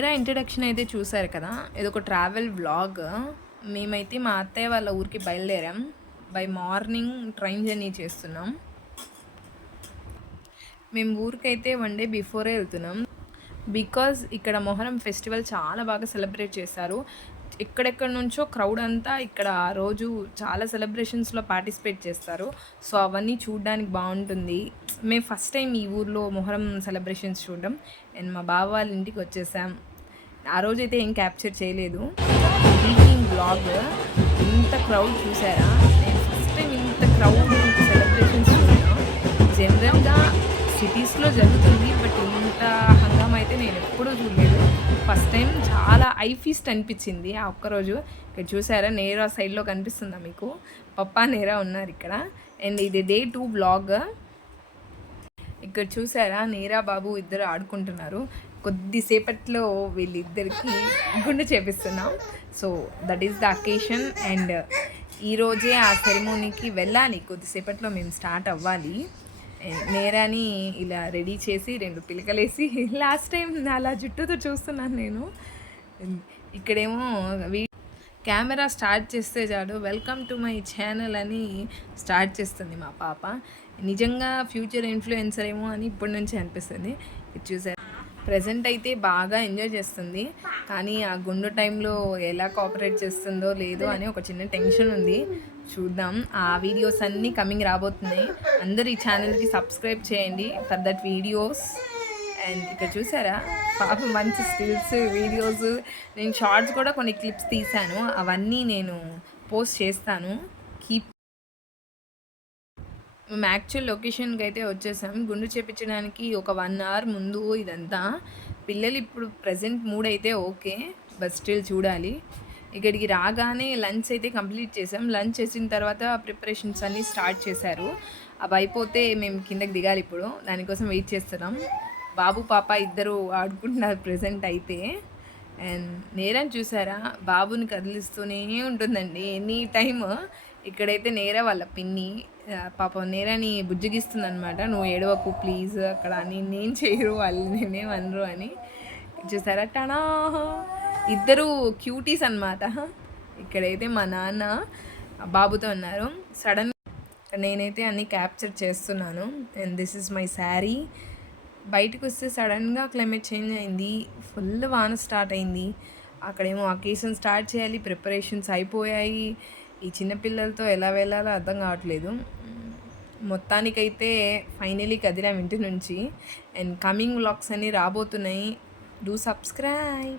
నేరా introduction అయితే చూసారు కదా. ఇదొక ట్రావెల్ వ్లాగ్. మేమైతే మా అత్తయ్య వాళ్ళ ఊరికి బయలుదేరాం. బై మార్నింగ్ ట్రైన్ జర్నీ చేస్తున్నాం. మేము ఊరికైతే 1 డే బిఫోరే వెళ్తున్నాం. బికాజ్ ఇక్కడ మొహరం ఫెస్టివల్ చాలా బాగా సెలబ్రేట్ చేస్తారు. ఎక్కడెక్కడి నుంచో క్రౌడ్ అంతా ఇక్కడ ఆ రోజు చాలా సెలబ్రేషన్స్లో పార్టిసిపేట్ చేస్తారు. సో అవన్నీ చూడడానికి బాగుంటుంది. మేము ఫస్ట్ టైం ఈ ఊర్లో మొహరం సెలబ్రేషన్స్ చూడడం. అండ్ మా బావ వాళ్ళ ఇంటికి వచ్చేసాం. ఆ రోజైతే ఏం క్యాప్చర్ చేయలేదు. Evening blog. ఇంత క్రౌడ్ చూసారా? నేను ఫస్ట్ టైం ఇంత క్రౌడ్ సెలబ్రేషన్స్ చూసాను. జనరల్గా సిటీస్లో జరుగుతుంది, బట్ ఇంత హంగామా అయితే నేను ఎప్పుడూ చూడలేదు. ఫస్ట్ టైం చాలా ఐ ఫీస్ట్ అనిపించింది ఆ ఒక్కరోజు. ఇక్కడ చూసారా, నేరా సైడ్లో కనిపిస్తుందా మీకు? పప్పా నేరా ఉన్నారు ఇక్కడ. అండ్ ఇది డే 2 బ్లాగ్. ఇక్కడ చూసారా, నేరా బాబు ఇద్దరు ఆడుకుంటున్నారు. కొద్దిసేపట్లో వీళ్ళిద్దరికి గుండు చేపిస్తున్నాం. So that is the occasion. And ఈరోజే ఆ సెరమోనీకి వెళ్ళాలి. కొద్దిసేపట్లో మేము స్టార్ట్ అవ్వాలి. నేరాని ఇలా రెడీ చేసి 2 పిలకలేసి లాస్ట్ టైం అలా జుట్టుతో చూస్తున్నాను నేను. ఇక్కడేమో కెమెరా స్టార్ట్ చేస్తే చాలు వెల్కమ్ టు మై ఛానల్ అని స్టార్ట్ చేస్తుంది మా పాప. నిజంగా ఫ్యూచర్ ఇన్ఫ్లుయెన్సర్ ఏమో అని ఇప్పటి నుంచి అనిపిస్తుంది. ఇది చూసారు. ప్రజెంట్ అయితే బాగా ఎంజాయ్ చేస్తుంది, కానీ ఆ గుండు టైంలో ఎలా కోఆపరేట్ చేస్తుందో లేదో అని ఒక చిన్న టెన్షన్ ఉంది. చూద్దాం. ఆ వీడియోస్ అన్నీ కమింగ్ రాబోతున్నాయి. అందరూ ఈ ఛానల్కి సబ్స్క్రైబ్ చేయండి ఫర్ దట్ వీడియోస్. అండ్ ఇక్కడ చూసారా, పాప మంచి స్టిల్స్ వీడియోస్, నేను షార్ట్స్ కూడా కొన్ని క్లిప్స్ తీశాను. అవన్నీ నేను పోస్ట్ చేస్తాను. మేము యాక్చువల్ లొకేషన్కి అయితే వచ్చేసాం. గుండు చేపించడానికి ఒక 1 అవర్ ముందు ఇదంతా. పిల్లలు ఇప్పుడు ప్రజెంట్ మూడ్ అయితే ఓకే, బట్ స్టిల్ చూడాలి. ఇక్కడికి రాగానే లంచ్ అయితే కంప్లీట్ చేసాం. లంచ్ చేసిన తర్వాత ప్రిపరేషన్స్ అన్నీ స్టార్ట్ చేశారు. అవి అయిపోతే మేము కిందకి దిగాలి. ఇప్పుడు దానికోసం వెయిట్ చేస్తున్నాం. బాబు పాప ఇద్దరు ఆడుకుంటున్నారు ప్రజెంట్ అయితే. అండ్ నేరాని చూసారా, బాబుని కదిలిస్తూనే ఉంటుందండి ఎనీ టైమ్. ఇక్కడైతే నేరా వాళ్ళ పిన్ని పాపం నేరాని బుజ్జగిస్తుంది అనమాట. నువ్వు ఏడవకు ప్లీజ్ అక్కడ అని. నేను చేయరు వాళ్ళు, నేనేమనరు అని. చూసారా, టనా ఇద్దరు క్యూటీస్ అనమాట. ఇక్కడైతే మా నాన్న బాబుతో ఉన్నారు. సడన్ నేనైతే అన్నీ క్యాప్చర్ చేస్తున్నాను. And this is my sari. బయటకు వస్తే సడన్గా క్లైమేట్ చేంజ్ అయింది. ఫుల్ వాన స్టార్ట్ అయింది. అక్కడేమో అకేషన్ స్టార్ట్ చేయాలి, ప్రిపరేషన్స్ అయిపోయాయి. ఈ చిన్నపిల్లలతో ఎలా వెళ్ళాలో అర్థం కావట్లేదు. మొత్తానికైతే ఫైనలీ కదిలాం ఇంటి నుంచి. అండ్ కమింగ్ వ్లాగ్స్ అన్నీ రాబోతున్నాయి. Do subscribe.